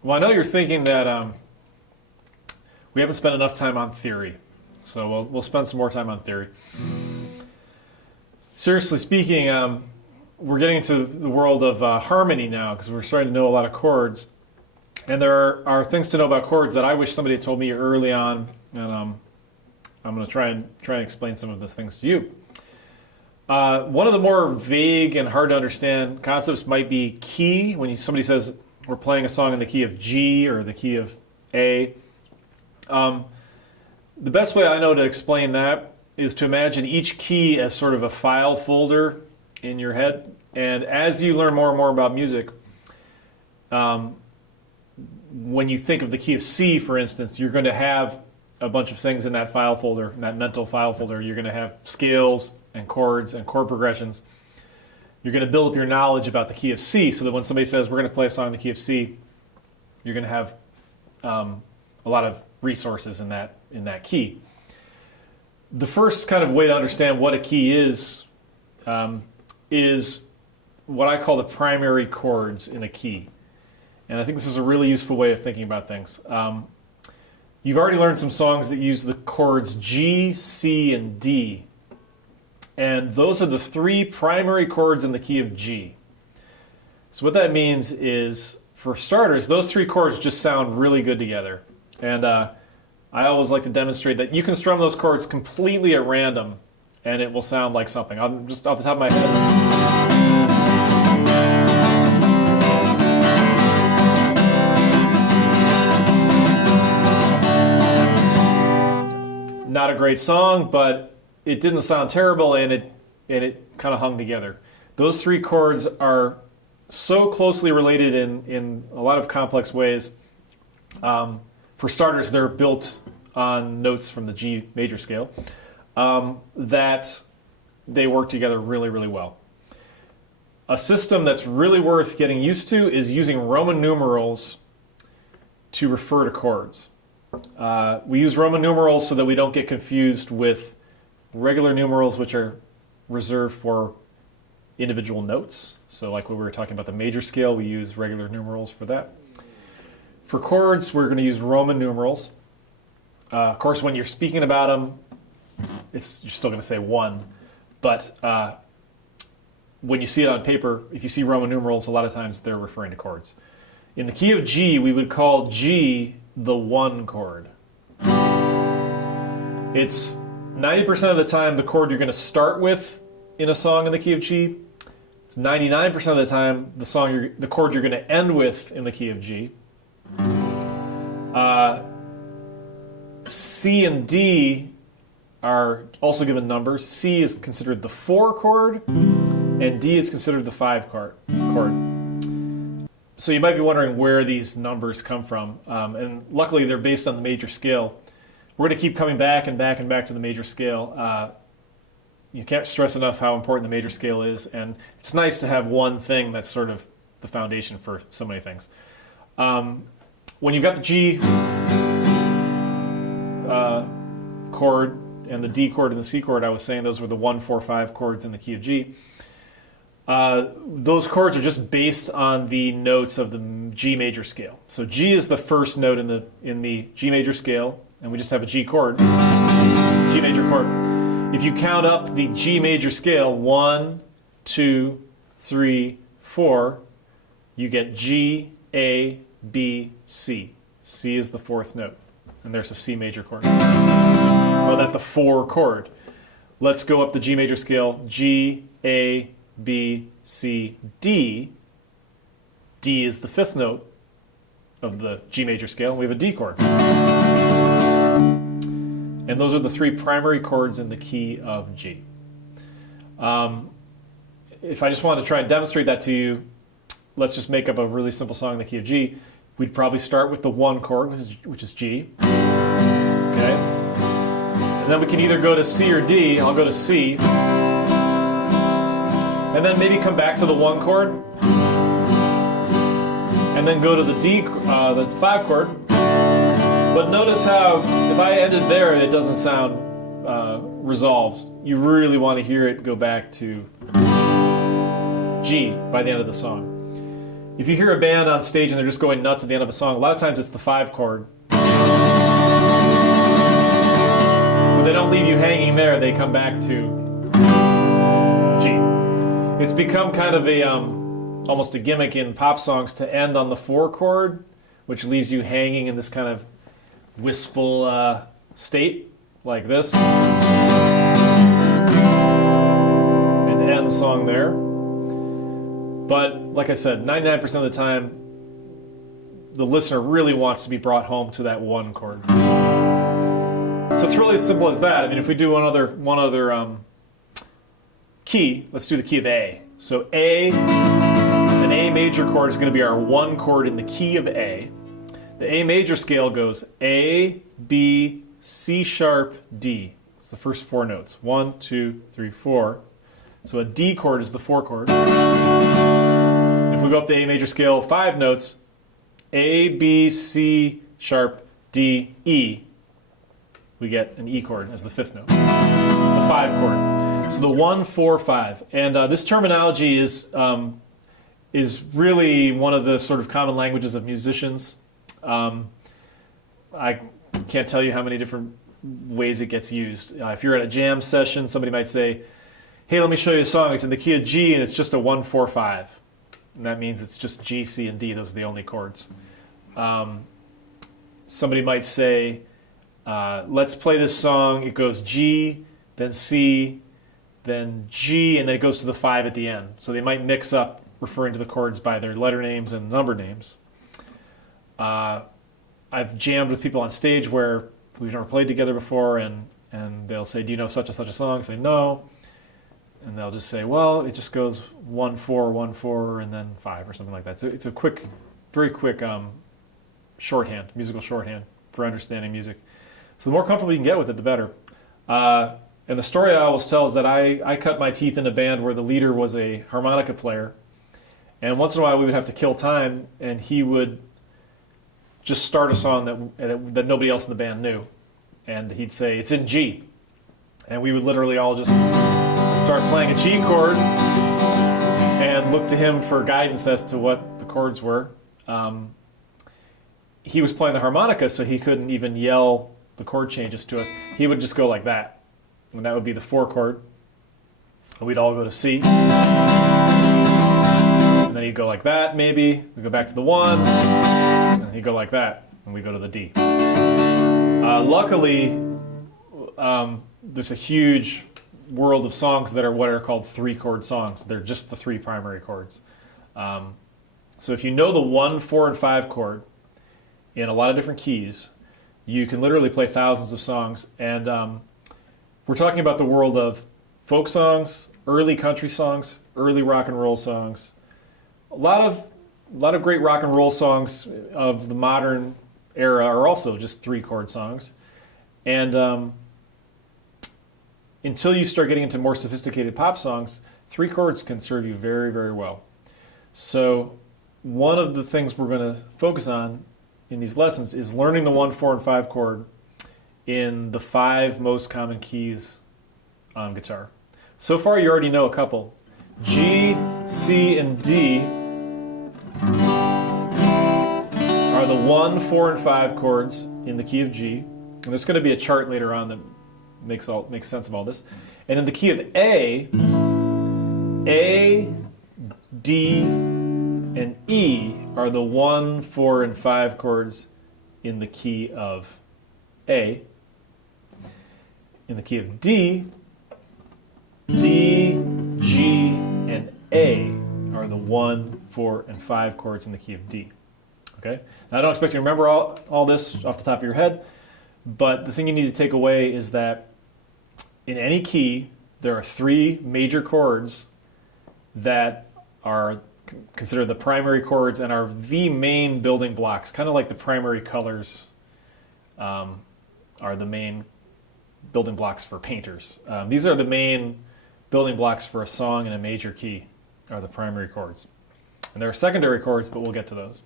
Well, I know you're thinking that we haven't spent enough time on theory, so we'll spend some more time on theory. Seriously speaking, we're getting into the world of harmony now because we're starting to know a lot of chords, and there are things to know about chords that I wish somebody had told me early on, and I'm going to try and explain some of those things to you. One of the more vague and hard to understand concepts might be key. When somebody says we're playing a song in the key of G or the key of A, the best way I know to explain that is to imagine each key as sort of a file folder in your head. And as you learn more and more about music, when you think of the key of C, for instance, you're going to have a bunch of things in that file folder, in that mental file folder. You're going to have scales and chords and chord progressions. You're going to build up your knowledge about the key of C so that when somebody says we're going to play a song in the key of C, you're going to have a lot of resources in that key. The first kind of way to understand what a key is what I call the primary chords in a key. And I think this is a really useful way of thinking about things. You've already learned some songs that use the chords G, C, and D. And those are the three primary chords in the key of G. So what that means is, for starters, those three chords just sound really good together. And I always like to demonstrate that you can strum those chords completely at random and it will sound like something. I'm just off the top of my head. Not a great song, but it didn't sound terrible, and it kind of hung together. Those three chords are so closely related in a lot of complex ways. For starters, they're built on notes from the G major scale that they work together really, really well. A system that's really worth getting used to is using Roman numerals to refer to chords. We use Roman numerals so that we don't get confused with regular numerals, which are reserved for individual notes. So like when we were talking about the major scale, we use regular numerals for that. For chords, we're going to use Roman numerals. Of course, when you're speaking about them, you're still going to say 1. But when you see it on paper, if you see Roman numerals, a lot of times they're referring to chords. In the key of G, we would call G the 1 chord. It's 90% of the time the chord you're going to start with in a song in the key of G. It's 99% of the time the chord you're going to end with in the key of G. C and D are also given numbers. C is considered the 4 chord, and D is considered the 5 chord. So you might be wondering where these numbers come from, and luckily they're based on the major scale. We're going to keep coming back and back and back to the major scale. You can't stress enough how important the major scale is, and it's nice to have one thing that's sort of the foundation for so many things. When you've got the G chord and the D chord and the C chord, I was saying those were the 1, 4, 5 chords in the key of G. Those chords are just based on the notes of the G major scale. So G is the first note in the G major scale, and we just have a G chord, G major chord. If you count up the G major scale, 1, 2, 3, 4, you get G, A, B, C. C is the 4th note, and there's a C major chord. Call that the 4 chord. Let's go up the G major scale, G, A, B, C, D. D is the 5th note of the G major scale, and we have a D chord. And those are the 3 primary chords in the key of G. If I just wanted to try and demonstrate that to you, let's just make up a really simple song in the key of G. We'd probably start with the 1 chord, which is G. Okay? And then we can either go to C or D. I'll go to C. And then maybe come back to the 1 chord. And then go to the D, the 5 chord. But notice how, if I ended there, it doesn't sound resolved. You really want to hear it go back to G by the end of the song. if you hear a band on stage and they're just going nuts at the end of a song, a lot of times it's the 5 chord. But they don't leave you hanging there. They come back to G. It's become kind of a almost a gimmick in pop songs to end on the 4 chord, which leaves you hanging in this kind of wistful state like this. And end the song there. But like I said, 99% of the time, the listener really wants to be brought home to that 1 chord. So it's really as simple as that. I mean, if we do one other key, let's do the key of A. So an A major chord is going to be our 1 chord in the key of A. The A major scale goes A, B, C sharp, D. It's the first 4 notes. 1, 2, 3, 4. So a D chord is the 4 chord. If we go up the A major scale 5 notes, A, B, C sharp, D, E, we get an E chord as the 5th note. The 5 chord. So the 1, 4, 5. And this terminology is really one of the sort of common languages of musicians. I can't tell you how many different ways it gets used. If you're at a jam session, somebody might say, hey, let me show you a song. It's in the key of G and it's just a 1, 4, 5. And that means it's just G, C, and D. Those are the only chords. Somebody might say, let's play this song. It goes G, then C, then G, and then it goes to the 5 at the end. So they might mix up referring to the chords by their letter names and number names. I've jammed with people on stage where we've never played together before, and they'll say, do you know such and such a song? I say, no. And they'll just say, well, it just goes 1, 4, 1, 4, and then 5 or something like that. So it's a quick, very quick shorthand, musical shorthand for understanding music. So the more comfortable you can get with it, the better. And the story I always tell is that I cut my teeth in a band where the leader was a harmonica player. And once in a while we would have to kill time, and he would just start a song that nobody else in the band knew. And he'd say, it's in G. And we would literally all just start playing a G chord and look to him for guidance as to what the chords were. He was playing the harmonica, so he couldn't even yell the chord changes to us. He would just go like that. And that would be the 4 chord. And we'd all go to C. And then he'd go like that, maybe. We'd go back to the 1. And he'd go like that. And we'd go to the D. Luckily, there's a huge world of songs that are what are called 3 chord songs. They're just the 3 primary chords. So if you know the 1, 4, and 5 chord in a lot of different keys, you can literally play thousands of songs. And we're talking about the world of folk songs, early country songs, early rock and roll songs. A lot of great rock and roll songs of the modern era are also just 3 chord songs. And until you start getting into more sophisticated pop songs, 3 chords can serve you very, very well. So one of the things we're going to focus on in these lessons is learning the 1, 4, and 5 chord in the 5 most common keys on guitar. So far you already know a couple. G, C, and D are the 1, 4, and 5 chords in the key of G. And there's going to be a chart later on that makes sense of all this. And in the key of A, D, and E are the 1, 4, and 5 chords in the key of A. In the key of D, G, and A are the 1, 4, and 5 chords in the key of D. Okay? Now I don't expect you to remember all this off the top of your head, but the thing you need to take away is that in any key, there are 3 major chords that are considered the primary chords and are the main building blocks, kind of like the primary colors are the main building blocks for painters. These are the main building blocks for a song in a major key, are the primary chords. And there are secondary chords, but we'll get to those.